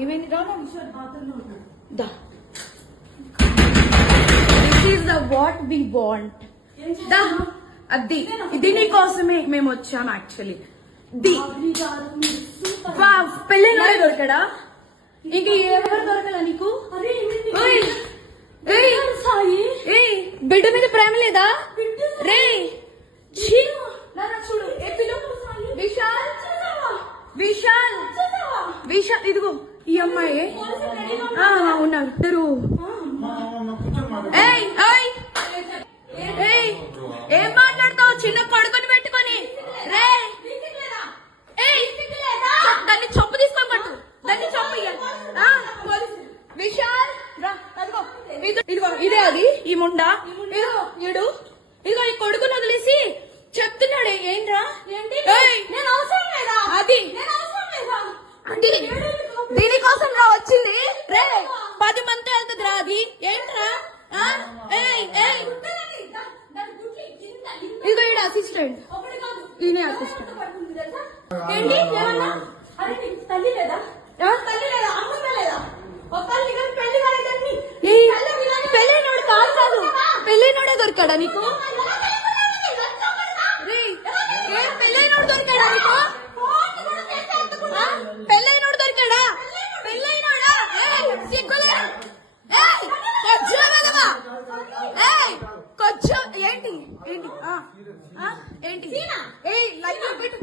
ఏమైంది రా దా this is the what we want దా అది ఇది నీ కోసమే మేము వచ్చాం యాక్చువల్లీ ది పెళ్ళైన దొరకడా ఇంక ఎవరు దొరకలా నీకు బిడ్డ మీద ప్రేమ లేదా రే చూడు విశాల్ విశాల్ విశాల్ ఇదిగో ఈ అమ్మాయి ఉన్నారు ఇద్దరు ఏం మాట్లాడతావు చిన్న కొడుకుని పెట్టుకొని రే దాన్ని చొప్పు తీసుకొని పట్టు దాన్ని చొప్పు విశాల్ ఇదిగో ఇదే అది ఈ ముండా ఇదిగో ఇదిగో ఈ కొడుకుని వదిలేసి చెప్తున్నాడే ఏంట్రా అది దీనికోసం రా వచ్చింది రే 10 మంది వెళ్తుంది రా అది ఏంట్రా ఇదిగో ఈడ అసిస్టెంట్ ఈయనే అసిస్టెంట్ ఏంటి ఏమన్నా తల్లి లేదా పెళ్ళైనోడు కాదు పెళ్ళైనోడే దొరికాడా నీకు పెళ్ళైనోడు దొరికాడా నీకు పెళ్ళైనోడు దొరికాడా పెళ్ళైనోడా సిగ్గులే కొంచెం ఏంటి ఏంటి ఏంటి లైట్ పెట్టు